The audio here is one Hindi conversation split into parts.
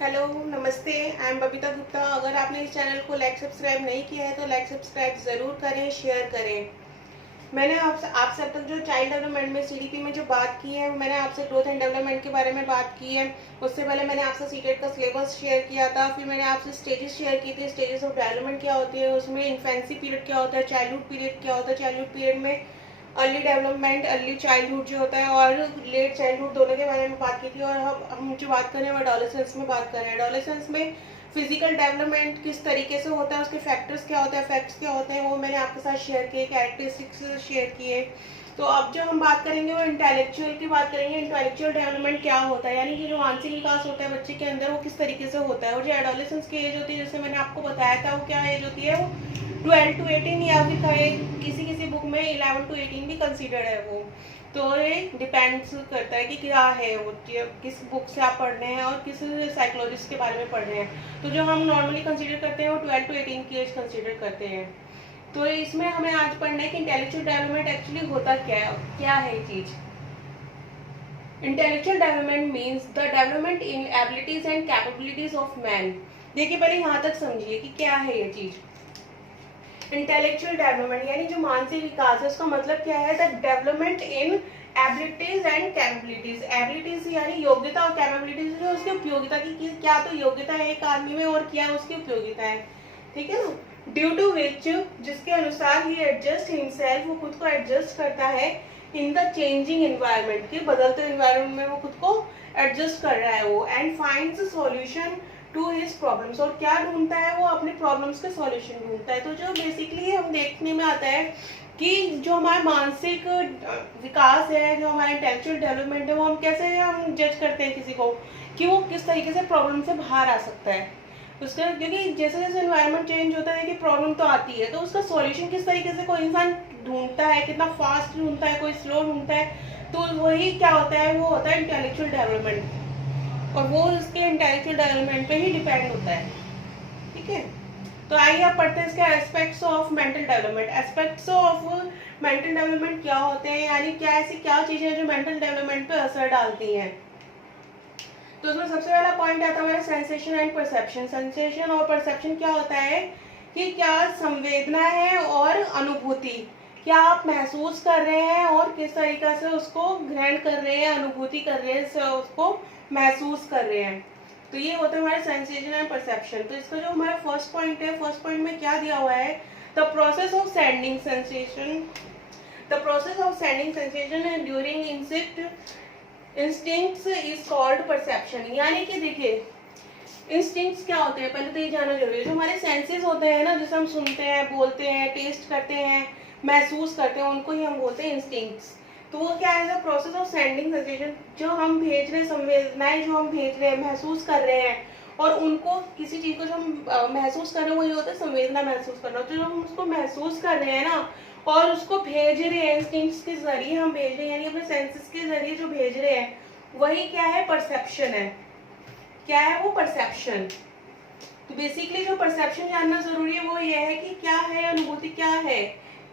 हेलो, नमस्ते। I am Babita Gupta. अगर आपने इस चैनल को लाइक सब्सक्राइब नहीं किया है तो लाइक सब्सक्राइब ज़रूर करें, शेयर करें। मैंने आप सब तक जो चाइल्ड डेवलपमेंट में सीडीपी में जो बात की है, मैंने आपसे ग्रोथ एंड डेवलपमेंट के बारे में बात की है। उससे पहले मैंने आपसे सीटेट का सिलेबस शेयर किया था। फिर मैंने आपसे स्टेजेस शेयर की थी, स्टेजेस ऑफ डेवलपमेंट क्या होती है, उसमें इन्फेंसी पीरियड क्या होता है, चाइल्डहुड पीरियड क्या होता है, चाइल्डहुड पीरियड में अर्ली डेवलपमेंट, अर्ली चाइल्डहुड जो होता है और लेट चाइल्डहुड दोनों के बारे में बात की थी। और हम जो बात कर रहे हैं वो एडोलेसेंस में बात कर रहे हैं। एडोलेसेंस में फिजिकल डेवलपमेंट किस तरीके से होता है, उसके फैक्टर्स क्या होते हैं, इफेक्ट्स क्या होते हैं, वो मैंने आपके साथ शेयर किए, कैरेक्टरिस्टिक्स शेयर किए। तो अब जो हम बात करेंगे वो इंटेलेक्चुअल की बात करेंगे। इंटेलेक्चुअल डेवलपमेंट क्या होता है, यानी कि जो मानसिक विकास होता है बच्चे के अंदर वो किस तरीके से होता है। और जो एडोलेसेंस की एज होती है, जैसे मैंने आपको बताया था, वो क्या एज होती है, वो 12 to 18 या फिर किसी किसी बुक में 11 to 18 भी कंसिडर्ड है वो। तो ये डिपेंड्स करता है कि क्या है वो, किस बुक से आप पढ़ रहे हैं और किस साइकोलॉजिस्ट के बारे में पढ़ रहे हैं। तो जो हम नॉर्मली कंसिडर करते हैं वो 12 to 18 की एज कंसिडर करते हैं। तो इसमें हमें आज पढ़ना है कि इंटेलेक्चुअल डेवलपमेंट एक्चुअली होता क्या है ये चीज़। Intellectual development means the development in abilities and capabilities of man. देखिए, पहले यहाँ तक समझिए कि क्या है ये चीज़। इंटेलेक्चुअल डेवलपमेंट यानी जो मानसिक विकास है, उसका मतलब क्या है, the development in abilities and capabilities. Abilities यानी योग्यता और कैपेबिलिटीज जो उसकी उपयोगिता की, क्या तो योग्यता है एक आदमी में और क्या उसकी उपयोगिता है, ठीक है ना। ड्यू टू विच, जिसके अनुसार ही एडजस्ट हिमसेल्फ, वो खुद को एडजस्ट करता है इन द चेंजिंग एनवायरनमेंट, के बदलते एनवायरनमेंट में वो खुद को एडजस्ट कर रहा है वो। And finds solution to his problems, और क्या ढूंढता है वो, अपने प्रॉब्लम्स के सॉल्यूशन ढूंढता है। तो जो बेसिकली हम देखने में आता है कि जो हमारा मानसिक विकास है, जो हमारा इंटेलेक्चुअल डेवलपमेंट है, वो हम कैसे हम जज करते हैं किसी को कि वो किस तरीके से प्रॉब्लम से बाहर आ सकता है उसका। क्योंकि जैसे जैसे एनवायरनमेंट चेंज होता है कि प्रॉब्लम तो आती है, तो उसका सॉल्यूशन किस तरीके से कोई इंसान ढूंढता है, कितना फास्ट ढूंढता है, कोई स्लो ढूंढता है, तो वही क्या होता है, वो होता है इंटेलेक्चुअल डेवलपमेंट। और वो उसके इंटेलेक्चुअल डेवलपमेंट पे ही डिपेंड होता है, ठीक है। तो आइए आप पढ़ते हैं इसके aspects of mental development. Aspects of mental development क्या होते हैं, यानी क्या ऐसी क्या चीजें हैं जो मेंटल डेवलपमेंट पे असर डालती हैं। तो उसमें सबसे पहला पॉइंट आता है हमारा सेंसेशन एंड परसेप्शन। सेंसेशन और परसेप्शन क्या होता है कि क्या संवेदना है और अनुभूति, क्या आप महसूस कर रहे हैं और किस तरीके से उसको ग्रहण कर रहे हैं, अनुभूति कर रहे हैं, उसको महसूस कर रहे हैं। तो ये होता है हमारे सेंसेशन एंड परसेप्शन। तो इसका जो हमारा फर्स्ट पॉइंट है, फर्स्ट पॉइंट में क्या दिया हुआ है, the process of sending sensation, the process of sending sensation during instincts is called perception. यानी कि देखिए, इंस्टिंक्ट्स क्या होते हैं, पहले तो ये जानना जरूरी है। जो हमारे सेंसेस होते हैं ना, जैसे हम सुनते हैं, बोलते हैं, टेस्ट करते हैं, महसूस करते हैं, उनको ही हम बोलते हैं इंस्टिंक्ट्स। तो वो क्या है, प्रोसेस ऑफ सेंडिंग सेंसेशन, जो हम भेज रहे हैं, संवेदनाएं जो हम भेज रहे हैं, महसूस कर रहे हैं, और उनको किसी चीज को जो हम महसूस कर रहे हैं, वही होता है संवेदना महसूस करना। तो जो हम उसको महसूस कर रहे हैं ना, और उसको भेज रहे हैं इंस्टिंक्ट्स के जरिए, हम भेज रहे हैं यानी अपने सेंसेस के जरिए जो भेज रहे हैं, वही क्या है, परसेप्शन है। क्या है वो, परसेप्शन। तो बेसिकली जो परसेप्शन जानना जरूरी है वो ये है कि क्या है, अनुभूति क्या है,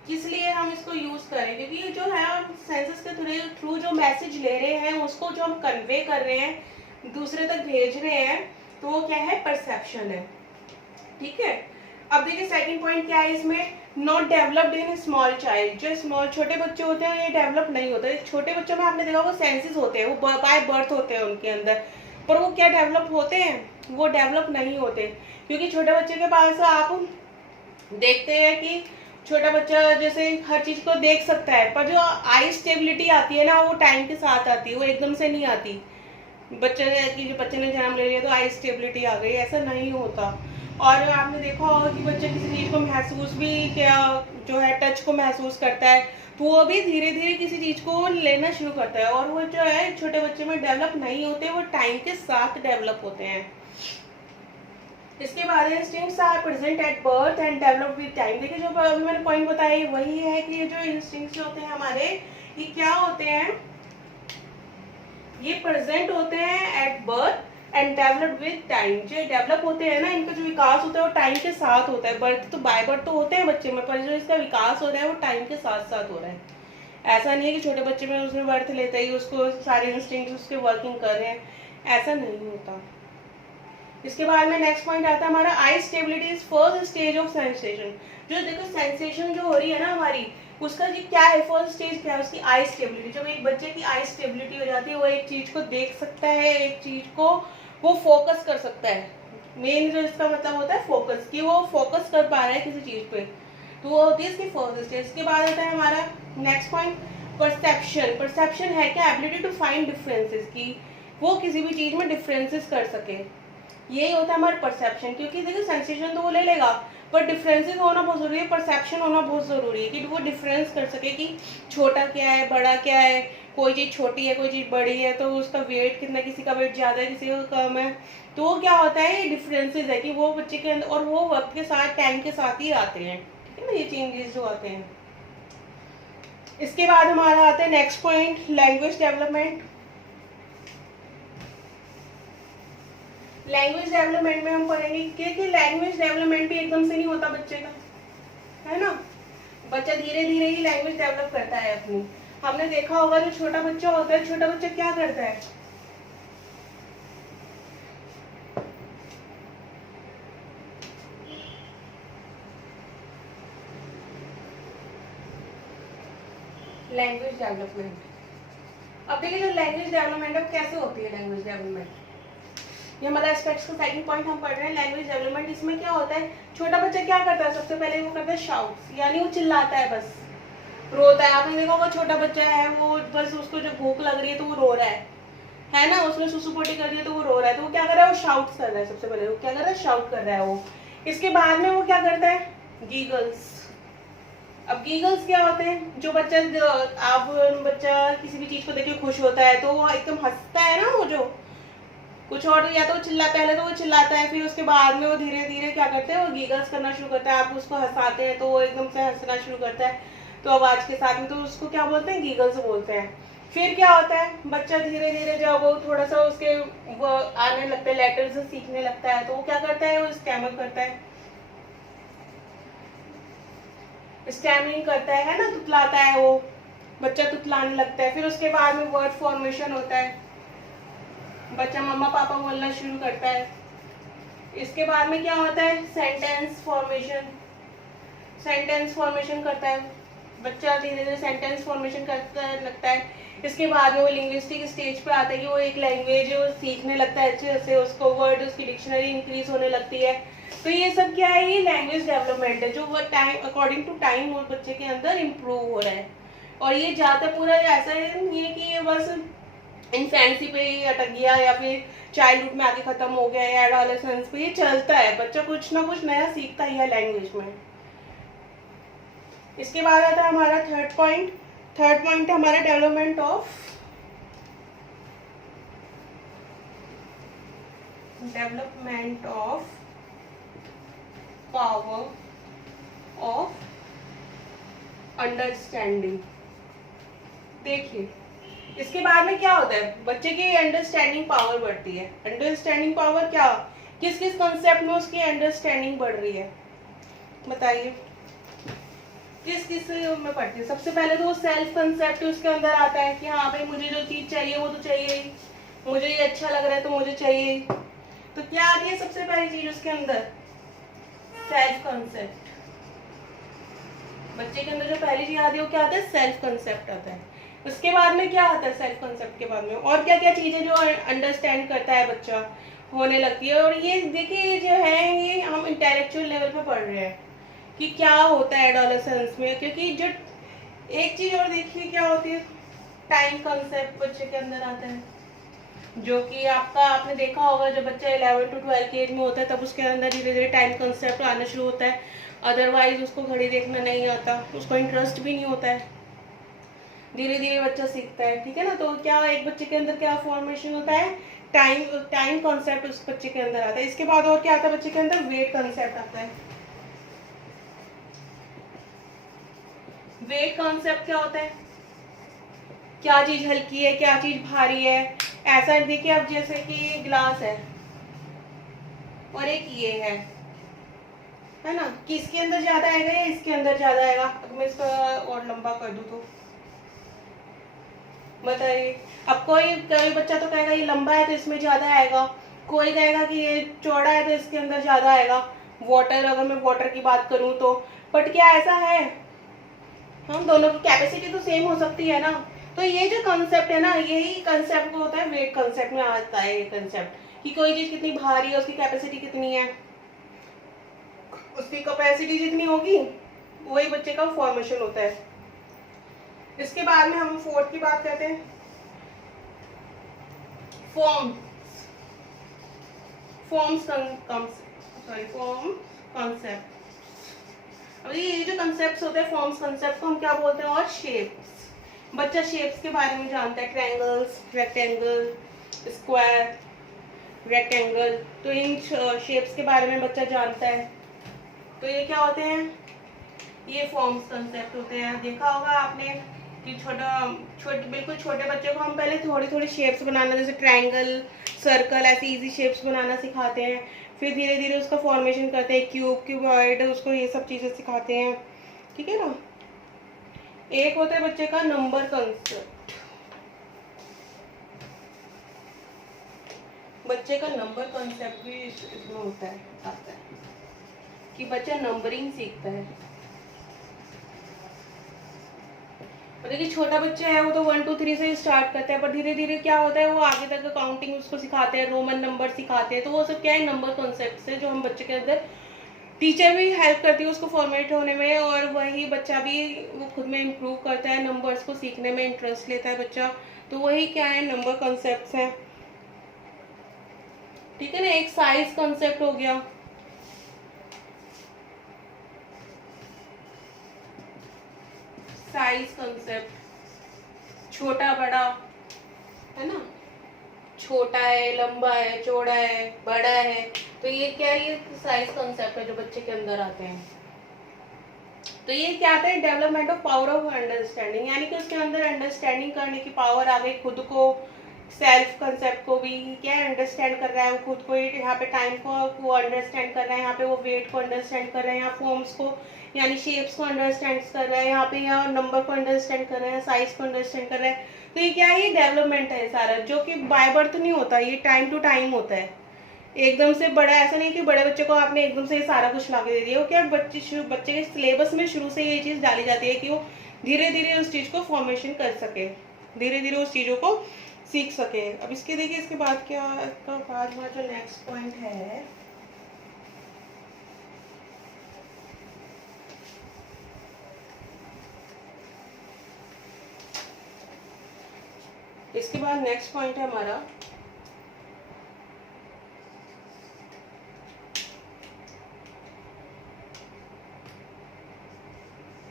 किस लिए हम इसको यूज करें। क्योंकि ये जो है सेंसेस के थ्रू जो मैसेज ले रहे हैं, उसको जो हम कन्वे कर रहे हैं, दूसरे तक भेज रहे हैं, तो वो क्या है, परसेप्शन है, ठीक है। अब देखिए सेकंड पॉइंट क्या है इसमें, not developed in small child. जो स्मॉल छोटे बच्चे होते हैं ये डेवलप नहीं होते। छोटे बच्चों में आपने देखा वो सेंसेस होते हैं, वो बाय बर्थ होते हैं उनके अंदर, पर वो क्या डेवलप होते हैं, वो डेवलप नहीं होते। क्योंकि छोटे बच्चे के पास आप देखते हैं कि छोटा बच्चा जैसे हर चीज को देख सकता है, पर जो आई स्टेबिलिटी आती है ना, वो टाइम के साथ आती है, वो एकदम से नहीं आती। बच्चे ने जन्म ले लिया तो आई स्टेबिलिटी आ गई, ऐसा नहीं होता। और आपने देखा होगा कि बच्चा किसी चीज को महसूस भी क्या जो है, टच को महसूस करता है, तो वो भी धीरे धीरे किसी चीज को लेना शुरू करता है। और वो जो है छोटे बच्चे में डेवलप नहीं होते, वो टाइम के साथ डेवलप होते हैं। इसके बाद instincts are present at birth and develop with time. देखिए जो अभी मैंने पॉइंट बताया वही है कि ये जो इंस्टिंक्ट्स होते हैं हमारे, ये क्या होते हैं, ये प्रेजेंट होते हैं eight birth and develop with time. जो डेवलप होते हैं ना, इनका जो विकास होता है वो टाइम के साथ होता है। बर्थ तो बाय बर्थ तो होते हैं बच्चे में, पर जो इसका विकास हो रहा है वो टाइम के साथ साथ हो रहा है। ऐसा नहीं है कि छोटे बच्चे में उसने बर्थ लेते ही उसको सारे इंस्टिंक्ट्स उसके वर्किंग कर रहे हैं, ऐसा नहीं होता। इसके बाद में नेक्स्ट पॉइंट आता है हमारा eye stability is first stage of sensation. जो देखो सेंसेशन जो हो रही है ना हमारी, उसका जी क्या है, फर्स्ट स्टेज क्या है उसकी, आई स्टेबिलिटी। जब एक बच्चे की आई स्टेबिलिटी हो जाती है, वो एक चीज को देख सकता है, एक चीज को वो फोकस कर सकता है। मेन जो इसका मतलब होता है फोकस, कि वो फोकस कर पा रहा है किसी चीज पे, तो वो होती है इसकी फर्स्ट स्टेज। इसके बाद आता है हमारा नेक्स्ट पॉइंट परसेप्शन। परसेप्शन है क्या, एबिलिटी टू फाइंड डिफरेंसेस, की वो किसी भी चीज में डिफरेंसेस कर सके, यही होता है हमारा परसेप्शन। क्योंकि देखिए सेंसेशन तो वो ले लेगा, पर डिफरेंसेस होना बहुत जरूरी है, परसेप्शन होना बहुत जरूरी है, कि वो डिफरेंस कर सके कि छोटा क्या है, बड़ा क्या है, कोई चीज छोटी है, कोई चीज बड़ी है, तो उसका वेट कितना, किसी का वेट ज्यादा है, किसी का कम है, तो वो क्या होता है, ये डिफरेंसेस है कि वो बच्चे के अंदर, और वो वक्त के साथ, टाइम के साथ ही आते हैं, ठीक है ना, ये चेंजेस जो आते हैं। इसके बाद हमारा आता है next point language development. Language development में हम पढ़ेंगे कि लैंग्वेज डेवलपमेंट भी एकदम से नहीं होता बच्चे का, है ना, बच्चा धीरे धीरे ही लैंग्वेज डेवलप करता है अपनी। हमने देखा होगा जो छोटा बच्चा होता है, छोटा बच्चा क्या करता है, लैंग्वेज डेवलपमेंट। अब देखिए जो लैंग्वेज डेवलपमेंट है कैसे होती है लैंग्वेज डेवलपमेंट, ये हमारा एस्पेक्ट्स का सेकंड पॉइंट हम पढ़ रहे हैं लैंग्वेज डेवलपमेंट। इसमें क्या होता है, छोटा बच्चा क्या करता है, सबसे पहले वो करता है शाउट्स, यानी वो चिल्लाता है, बस रोता है। आपने देखा होगा छोटा बच्चा है वो बस उसको जो भूख लग रही है तो वो रो रहा है ना, उसने सुसु पोटी कर दिया तो वो रो रहा है, तो वो क्या कर रहा है, वो शाउट्स कर रहा है। सबसे पहले वो क्या कर रहा है, शाउट कर रहा है वो। इसके बाद में वो क्या करता है, गीगल्स। अब गीगल्स क्या होते हैं, जो बच्चा, आप बच्चा किसी भी चीज को देख के खुश होता है तो वो एकदम हंसता है ना, वो जो कुछ और, या तो चिल्ला, पहले तो वो चिल्लाता है, फिर उसके बाद में वो धीरे धीरे क्या करते हैं, वो गीगल्स करना शुरू करता है। आप उसको हंसाते हैं तो वो एकदम से हंसना शुरू करता है, तो आवाज के साथ में, तो उसको क्या बोलते हैं, गीगल्स बोलते हैं। फिर क्या होता है, बच्चा धीरे धीरे जब वो थोड़ा सा उसके वो आने लगता है, लेटर्स सीखने लगता है, तो वो क्या करता है, वो स्टैमर करता है, स्टैमरिंग करता है ना, तुतलाता है वो बच्चा, तुतलाने लगता है। फिर उसके बाद में वर्ड फॉर्मेशन होता है, बच्चा मम्मा पापा बोलना शुरू करता है। इसके बाद में क्या होता है, सेंटेंस फॉर्मेशन। सेंटेंस फॉर्मेशन करता है बच्चा, धीरे धीरे सेंटेंस फॉर्मेशन करता लगता है। इसके बाद में वो लिंग्विस्टिक स्टेज पे आता है कि वो एक लैंग्वेज वो सीखने लगता है अच्छे से, उसको वर्ड, उसकी डिक्शनरी इंक्रीज होने लगती है। तो ये सब क्या है, ये लैंग्वेज डेवलपमेंट है, जो वो टाइम अकॉर्डिंग टू टाइम वो बच्चे के अंदर इम्प्रूव हो रहा है। और ये ज़्यादा पूरा ऐसा नहीं है कि ये बस इन्फेंसी पे ही अटक गया या फिर चाइल्डहुड में आके खत्म हो गया या एडोलेसेंस पे, ये चलता है, बच्चा कुछ ना कुछ नया सीखता ही है लैंग्वेज में। इसके बाद आता है हमारा थर्ड पॉइंट। थर्ड पॉइंट है हमारा development of power of understanding. देखिए इसके बाद में क्या होता है, बच्चे की अंडरस्टैंडिंग पावर बढ़ती है। अंडरस्टैंडिंग पावर क्या, किस किस कॉन्सेप्ट में उसकी अंडरस्टैंडिंग बढ़ रही है, बताइए किस किस में पढ़ती है। सबसे पहले तो वो सेल्फ कंसेप्ट उसके अंदर आता है कि हाँ भाई मुझे जो चीज चाहिए वो तो चाहिए ही, मुझे ये अच्छा लग रहा है तो मुझे चाहिए ही। तो क्या आती है सबसे पहली चीज उसके अंदर, सेल्फ कंसेप्ट। बच्चे के अंदर जो पहली चीज आती है वो क्या आता है, सेल्फ कंसेप्ट आता है। उसके बाद में क्या आता है, सेल्फ कंसेप्ट के बाद में और क्या क्या चीजें जो अंडरस्टैंड करता है बच्चा होने लगती है। और ये देखिए जो है ये हम इंटेलेक्चुअल लेवल पे पढ़ रहे हैं कि क्या होता है एडोलेसेंस में। क्योंकि जो एक चीज और देखिए क्या होती है, टाइम कंसेप्ट बच्चे के अंदर आता है, जो कि आपने देखा होगा जब बच्चा 11 to 12 की एज में होता है तब उसके अंदर धीरे धीरे टाइम कंसेप्ट आना शुरू होता है। अदरवाइज उसको घड़ी देखना नहीं आता, उसको इंटरेस्ट भी नहीं होता है, धीरे धीरे बच्चा सीखता है, ठीक है ना। तो क्या एक बच्चे के अंदर क्या फॉर्मेशन होता है, टाइम कॉन्सेप्ट उस बच्चे के अंदर आता है। इसके बाद और क्या आता है बच्चे के अंदर, वेट कॉन्सेप्ट आता है। वेट कॉन्सेप्ट क्या होता है, क्या चीज हल्की है, क्या चीज भारी है। ऐसा देखिए अब जैसे कि ये ग्लास है और एक ये है ना, किसके अंदर ज्यादा आएगा या इसके अंदर ज्यादा आएगा। अगर मैं इसको और लंबा कर दूं तो बताइए। अब कोई बच्चा तो कहेगा ये लंबा है तो इसमें ज्यादा आएगा, कोई कहेगा कि ये चौड़ा है तो इसके अंदर ज़्यादा आएगा, वाटर, अगर मैं वाटर की बात करूँ तो, बट क्या ऐसा है? हम दोनों की कैपेसिटी तो सेम हो सकती है ना। तो ये जो कंसेप्ट है ना, यही कंसेप्ट होता है वेट कंसेप्ट में आता है ये कंसेप्ट, कि कोई चीज़ कितनी भारी है, उसकी कैपेसिटी कितनी है, उसकी कैपेसिटी जितनी होगी वही बच्चे का फॉर्मेशन होता है। इसके बाद में हम फोर्थ की बात करते हैं, फॉर्म कॉन्सेप्ट। अब ये जो कंसेप्ट होते हैं फॉर्म्स कंसेप्ट को हम क्या बोलते हैं, और शेप्स। बच्चा शेप्स के बारे में जानता है, ट्रायंगल्स, रेक्टेंगल, स्क्वायर, रेक्टेंगल, तो इन शेप्स के बारे में बच्चा जानता है। तो ये क्या होते हैं, ये फॉर्म्स कंसेप्ट होते हैं। देखा होगा आपने कि बिल्कुल छोटे बच्चे को हम पहले थोड़ी थोड़ी शेप्स बनाना, जैसे ट्रायंगल, सर्कल, ऐसे इजी शेप्स बनाना सिखाते हैं, फिर धीरे धीरे उसका फॉर्मेशन करते हैं, क्यूब, क्यूबॉइड, उसको ये सब चीज़ें सिखाते हैं, ठीक है ना। एक होता है बच्चे का नंबर कंसेप्ट। बच्चे का नंबर कंसेप्ट भी इसमें होता है, आता है कि बच्चा नंबरिंग सीखता है। देखिए छोटा बच्चा है वो तो 1 2 3 से स्टार्ट करता है, पर धीरे धीरे क्या होता है वो आगे तक काउंटिंग उसको सिखाते हैं, रोमन नंबर सिखाते हैं। तो वो सब क्या है, नंबर कॉन्सेप्ट से जो हम बच्चे के अंदर, टीचर भी हेल्प करती है उसको फॉर्मेट होने में, और वही बच्चा भी वो खुद में इम्प्रूव करता है, नंबर्स को सीखने में इंटरेस्ट लेता है बच्चा। तो वही क्या है, नंबर कॉन्सेप्ट है, ठीक है ना। एक साइज कॉन्सेप्ट हो गया, साइज कंसेप्ट, छोटा बड़ा है ना, छोटा है, लंबा है, चौड़ा है, बड़ा है, तो ये क्या है, ये साइज कंसेप्ट है जो बच्चे के अंदर आते हैं। तो ये क्या आता है, development of power of understanding, यानी कि उसके अंदर अंडरस्टैंडिंग करने की पावर आ गई, खुद को, सेल्फ कंसेप्ट को भी क्या अंडरस्टैंड कर रहा है वो खुद को, यहाँ पे टाइम को अंडरस्टैंड कर रहा है, यहाँ पे वो वेट को अंडरस्टैंड कर रहा है, यहाँ फॉर्म्स को यानी शेप्स को अंडरस्टैंड कर रहा है, यहाँ पे यहाँ नंबर को अंडरस्टैंड कर रहा है, साइज को अंडरस्टैंड कर रहा है। तो ये क्या है, ये डेवलपमेंट है सारा, जो कि बाय बर्थ नहीं होता, ये टाइम टू टाइम होता है। एकदम से बड़ा ऐसा नहीं कि बड़े बच्चे को आपने एकदम से सारा कुछ ला के दे दिया, वो क्या बच्चे के सिलेबस में शुरू से ये चीज़ डाली जाती है कि वो धीरे धीरे उस चीज़ को फॉर्मेशन कर सके, धीरे धीरे उस चीज़ों को सीख सके। अब इसके देखिए इसके बाद क्या, इसका बाद में जो नेक्स्ट पॉइंट है, इसके बाद नेक्स्ट पॉइंट है हमारा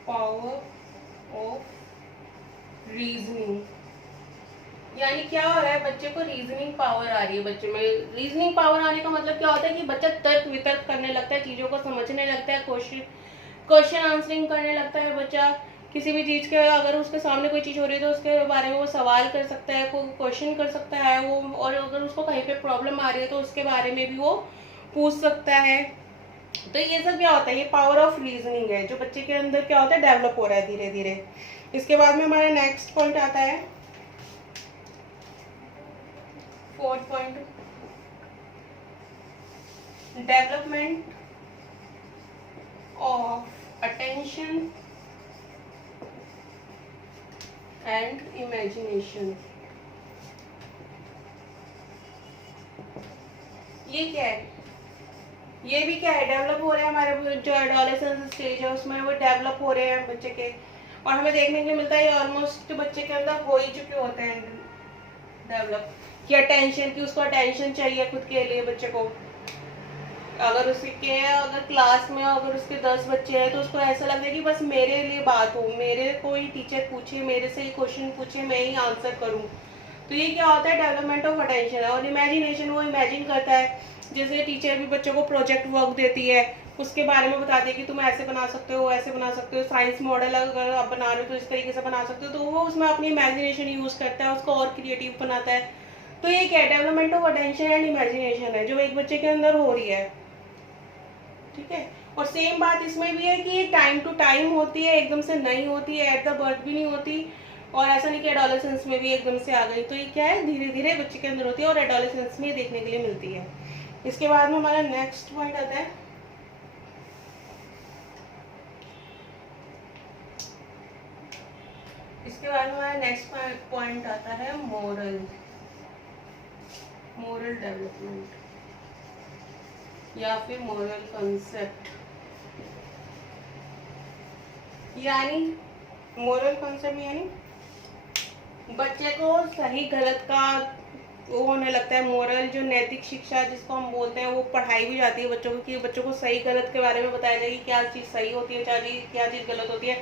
पावर ऑफ रीजनिंग। यानी क्या हो रहा है, बच्चे को रीजनिंग पावर आ रही है, बच्चे में रीजनिंग पावर आने का मतलब क्या होता है कि बच्चा तर्क वितर्क करने लगता है, चीज़ों को समझने लगता है, क्वेश्चन आंसरिंग करने लगता है बच्चा। किसी भी चीज़ के अगर उसके सामने कोई चीज़ हो रही है तो उसके बारे में वो सवाल कर सकता है, कोई क्वेश्चन कर सकता है वो, और अगर उसको कहीं पे प्रॉब्लम आ रही है तो उसके बारे में भी वो पूछ सकता है। तो ये सब क्या होता है, ये पावर ऑफ रीजनिंग है जो बच्चे के अंदर क्या होता है, डेवलप हो रहा है धीरे धीरे। इसके बाद में हमारा नेक्स्ट पॉइंट आता है, fourth point, development of attention and imagination. ये क्या है, ये भी क्या है, डेवलप हो रहे हैं हमारे जो एडोलेसेंस स्टेज है उसमें वो डेवलप हो रहे हैं बच्चे के, और हमें देखने को मिलता है ये ऑलमोस्ट बच्चे के अंदर हो ही चुके होते हैं डेवलप, कि अटेंशन, की उसको अटेंशन चाहिए खुद के लिए बच्चे को। अगर क्लास में अगर उसके 10 बच्चे हैं तो उसको ऐसा लगता है कि बस मेरे लिए बात हो, मेरे को ही टीचर पूछे, मेरे से ही क्वेश्चन पूछे, मैं ही आंसर करूं। तो ये क्या होता है, डेवलपमेंट ऑफ अटेंशन है। और इमेजिनेशन, वो इमेजिन करता है, जैसे टीचर भी बच्चों को प्रोजेक्ट वर्क देती है, उसके बारे में बताती है कि तुम ऐसे बना सकते हो, ऐसे बना सकते हो, साइंस मॉडल अगर आप बना रहे हो तो इस तरीके से बना सकते हो। तो वो उसमें अपनी इमेजिनेशन यूज करता है, उसको और क्रिएटिव बनाता है। तो ये क्या है, development of attention and imagination है जो एक बच्चे के अंदर हो रही है, ठीक है। और सेम बात इसमें भी है कि ये टाइम टू टाइम होती है, एकदम से नहीं होती है, एट द बर्थ भी नहीं होती, और ऐसा नहीं कि एडोलेसेंस में भी एकदम से आ गई। तो ये क्या है, धीरे धीरे बच्चे के अंदर होती है और एडोलेसेंस में देखने के लिए मिलती है। इसके बाद में हमारा नेक्स्ट पॉइंट आता है, इसके बाद में हमारा नेक्स्ट पॉइंट आता है मोरल डेवलपमेंट या फिर मोरल कंसेप्ट। यानी मोरल कंसेप्ट यानी बच्चे को सही गलत का वो होने लगता है। मोरल जो नैतिक शिक्षा जिसको हम बोलते हैं, वो पढ़ाई भी जाती है बच्चों को, कि बच्चों को सही गलत के बारे में बताया जाए कि क्या चीज़ सही होती है, क्या चीज़ गलत होती है।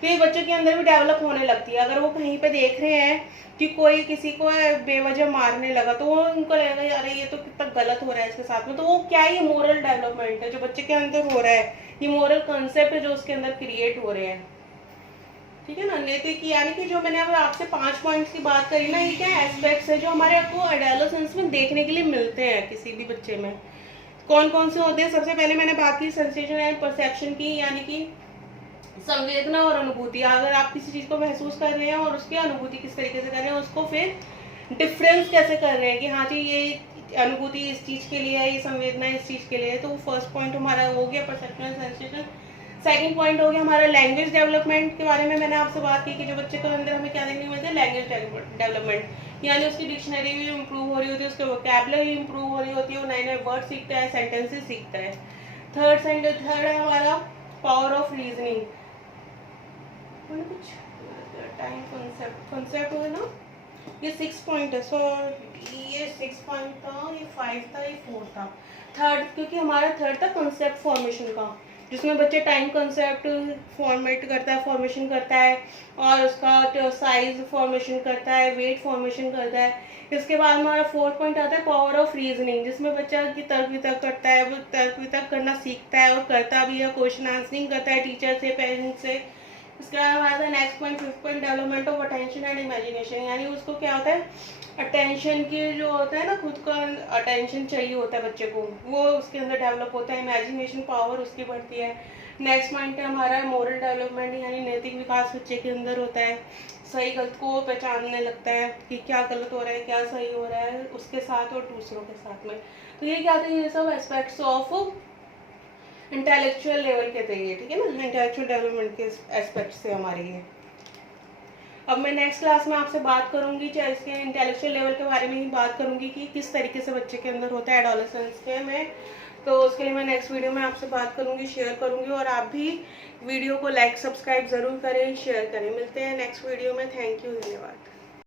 तो ये बच्चों के अंदर भी डेवलप होने लगती है। अगर वो कहीं पे देख रहे हैं कि कोई किसी को बेवजह मारने लगा, तो वो उनको लगेगा अरे ये तो कितना गलत हो रहा है इसके साथ में। तो वो क्या है, ये मोरल डेवलपमेंट है जो बच्चे के अंदर हो रहा है, ये मोरल कंसेप्ट है जो उसके अंदर क्रिएट हो रहे हैं। ठीक है ना। नैतिक यानी कि जो मैंने अब आपसे 5 पॉइंट्स की बात करी ना, ये क्या एस्पेक्ट्स है जो हमारे आपको एडोलेसेंस में देखने के लिए मिलते हैं किसी भी बच्चे में। कौन कौन से होते हैं? सबसे पहले मैंने बात की सेंसेशन एंड परसेप्शन की, यानी कि संवेदना और अनुभूति। अगर आप किसी चीज़ को महसूस कर रहे हैं और उसकी अनुभूति किस तरीके से कर रहे हैं, उसको फिर डिफरेंस कैसे कर रहे हैं कि हाँ जी ये अनुभूति इस चीज़ के लिए है, ये संवेदना इस चीज़ के लिए है। तो फर्स्ट पॉइंट हमारा हो गया परसेप्शन सेंसेशन। सेकंड पॉइंट हो गया हमारा लैंग्वेज डेवलपमेंट के बारे में। मैंने आपसे बात की कि जो बच्चे के अंदर हमें क्या देखने को मिलता है, लैंग्वेज डेवलपमेंट, यानी उसकी डिक्शनरी भी इंप्रूव हो रही होती है, उसकी वोकैबुलरी इंप्रूव हो रही होती है, वो नए नए वर्ड सीखता है, सेंटेंसेस सीखता है। थर्ड है हमारा पावर ऑफ रीजनिंग। कुछ टाइम कंसेप्ट हो ना, ये 6 पॉइंट है। सो ये 6 पॉइंट था, ये 5 था, ये 4 था। थर्ड, क्योंकि हमारा थर्ड था कंसेप्ट फॉर्मेशन का, जिसमें बच्चे टाइम कंसेप्ट फॉर्मेशन करता है और उसका साइज फॉर्मेशन करता है, वेट फॉर्मेशन करता है। इसके बाद हमारा 4th पॉइंट आता है पावर ऑफ रीजनिंग, जिसमें बच्चा की तर्क वितर्क करता है, वो तर्क वितर्क करना सीखता है और करता भी है, क्वेश्चन आंसरिंग करता है टीचर से, पेरेंट्स से। इसके बाद हमारा next point 5th point development of attention and imagination, यानी उसको क्या होता है, अटेंशन की जो होता है ना, खुद का अटेंशन चाहिए होता है बच्चे को, वो उसके अंदर डेवलप होता है, इमेजिनेशन पावर उसकी बढ़ती है। नेक्स्ट पॉइंट है हमारा मोरल डेवलपमेंट, यानी नैतिक विकास बच्चे के अंदर होता है, सही गलत को पहचानने लगता है कि क्या गलत हो रहा है क्या सही हो रहा है उसके साथ और दूसरों के साथ में। तो ये क्या थे, ये सब एस्पेक्ट्स ऑफ इंटेलेक्चुअल लेवल के थे ये, ठीक है ना, इंटेलेक्चुअल डेवलपमेंट के एस्पेक्ट्स थे हमारे ये। अब मैं नेक्स्ट क्लास में आपसे बात करूंगी, चाहे इसके इंटेलेक्चुअल लेवल के बारे में ही बात करूंगी कि किस तरीके से बच्चे के अंदर होता है एडोलेसेंस के में। तो उसके लिए मैं नेक्स्ट वीडियो में आपसे बात करूंगी, शेयर करूंगी, और आप भी वीडियो को लाइक सब्सक्राइब ज़रूर करें, शेयर करें। मिलते हैं नेक्स्ट वीडियो में। थैंक यू, धन्यवाद।